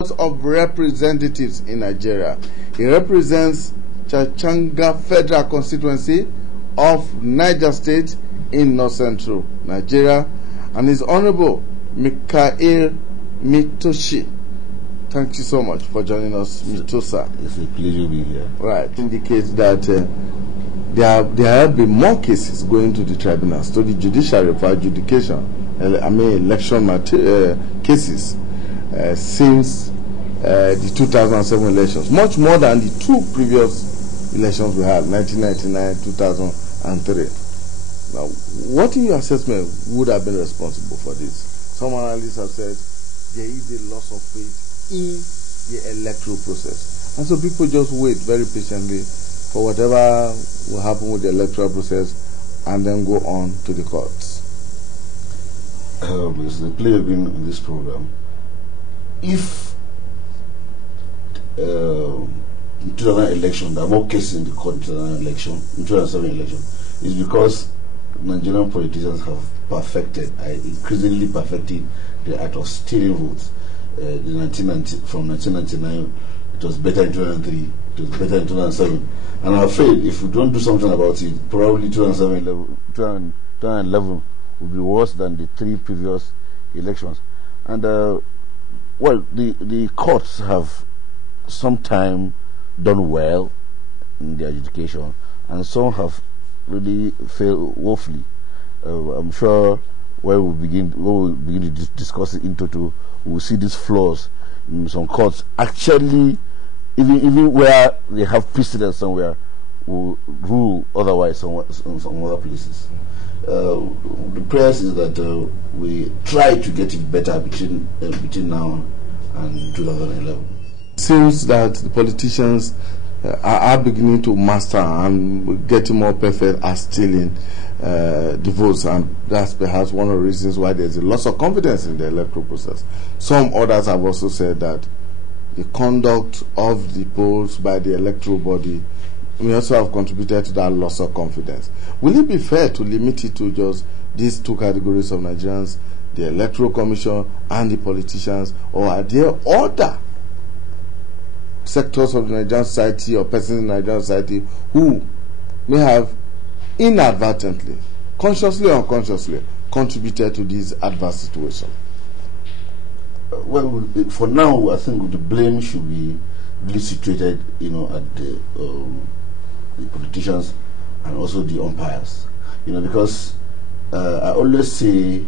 of Representatives in Nigeria. He represents Chachanga Federal Constituency of Niger State in North Central Nigeria, and is Honorable Bmitosahi. Thank you so much for joining us, Bmitosahi. It's a pleasure being here. Right. Indicates that there have been more cases going to the tribunals, to the judiciary for adjudication, election cases since the 2007 elections, much more than the two previous elections we had, 1999, 2003. Now, what in your assessment would have been responsible for this? Some analysts have said there is a loss of faith in the electoral process, and so people just wait very patiently for whatever will happen with the electoral process and then go on to the courts. It's the pleasure being on this program. If in 2000 election, there are more cases in the court in 2000 election, in 2007 election, is because Nigerian politicians have increasingly perfected the art of stealing votes. From 1999, it was better in 2003, it was better in 2007. And I'm afraid if we don't do something about it, probably 2011 will be worse than the three previous elections. And well, the courts have sometimes done well in their adjudication, and some have really failed woefully. I'm sure when we begin to discuss it in total, we'll see these flaws in some courts. Actually, even where they have precedent somewhere, will rule otherwise in some other places. The prayers is that we try to get it better between now and 2011. It seems that the politicians are beginning to master and getting more perfect at stealing the votes, and that's perhaps one of the reasons why there's a loss of confidence in the electoral process. Some others have also said that the conduct of the polls by the electoral body may also have contributed to that loss of confidence. Will it be fair to limit it to just these two categories of Nigerians, the Electoral Commission and the politicians, or are there other sectors of the Nigerian society or persons in the Nigerian society who may have inadvertently, consciously or unconsciously, contributed to this adverse situation? Well, for now, I think the blame should be really situated, at the politicians and also the umpires, because I always say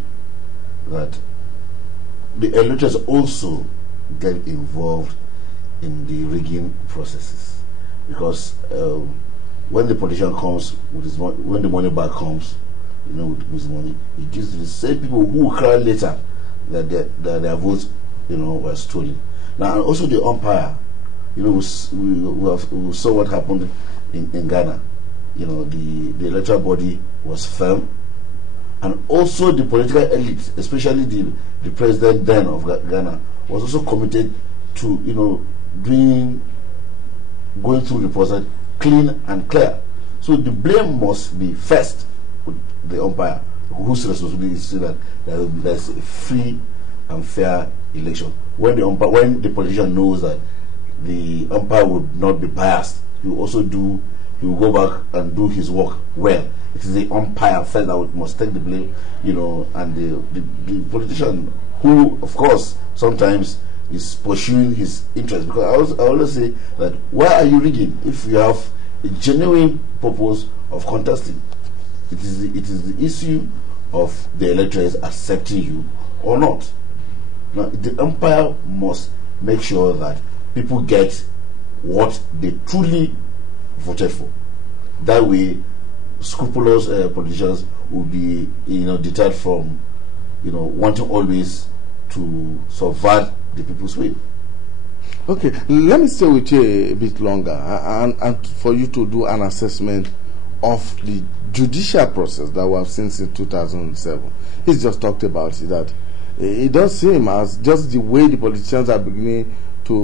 that the electors also get involved in the rigging processes, because when the politician comes with his money, when the money back comes, with his money, he gives to the same people who cry later that their votes, were stolen. Now, and also the umpire, we saw what happened in Ghana. The electoral body was firm, and also the political elite, especially the president then of Ghana, was also committed to going through the process clean and clear. So the blame must be first with the umpire, whose responsibility is to say that there's a free and fair election. When the politician knows that the umpire would not be biased, he will go back and do his work well. It is the umpire first that must take the blame, and the politician, who of course sometimes is pursuing his interest. Because I always say that, why are you rigging if you have a genuine purpose of contesting? It is the issue of the electors accepting you or not. Now, the umpire must make sure that people get what they truly voted for. That way, scrupulous politicians will be, deterred from, wanting always to subvert the people's will. Okay, let me stay with you a bit longer and for you to do an assessment of the judicial process that we have seen since 2007. He's just talked about it, that it does seem as just the way the politicians are beginning to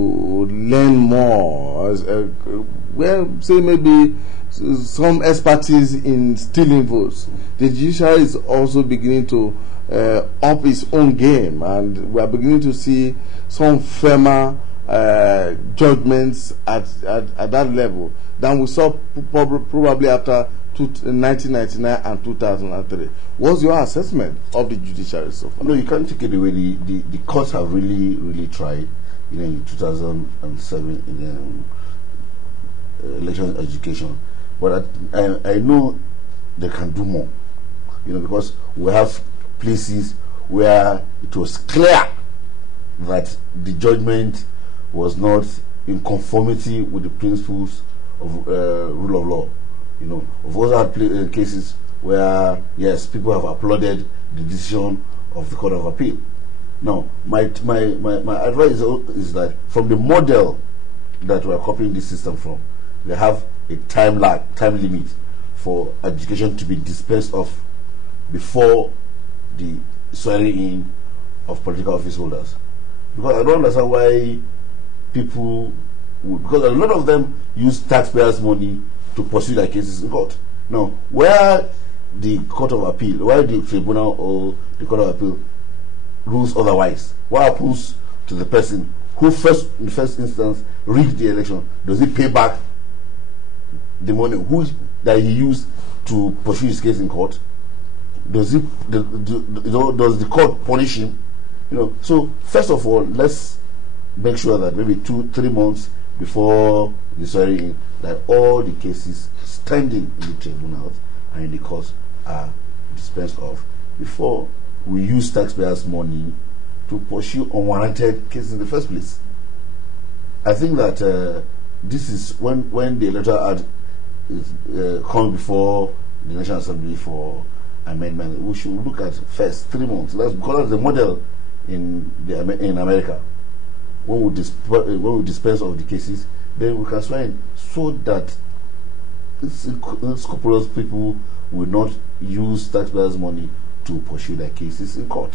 learn more, say maybe some expertise in stealing votes. The judiciary is also beginning to up its own game, and we are beginning to see some firmer judgments at that level than we saw probably after 1999 and 2003. What's your assessment of the judiciary so far? No, you can't take it away. The courts have really tried. In 2007 in election education, but I know they can do more. Because we have places where it was clear that the judgment was not in conformity with the principles of rule of law. We've also had cases where, yes, people have applauded the decision of the Court of Appeal. Now, my advice is that from the model that we are copying this system from, they have a time limit for adjudication to be dispensed of before the swearing in of political office holders. Because I don't understand why people would, because a lot of them use taxpayers' money to pursue their cases in court. Now, where the Court of Appeal, where the tribunal or the Court of Appeal rules otherwise, what happens to the person who in the first instance rigged the election? Does he pay back the money that he used to pursue his case in court? Does the court punish him? So first of all, let's make sure that maybe 2-3 months before the swearing in, that all the cases standing in the tribunals and in the courts are dispensed of before we use taxpayers' money to pursue unwarranted cases in the first place. I think that this is when the Electoral Act comes before the National Assembly for amendment. We should look at first 3 months. Because that's the model in America. When we dispense of the cases, then we can swear in, so that scrupulous people will not use taxpayers' money to pursue their cases in court.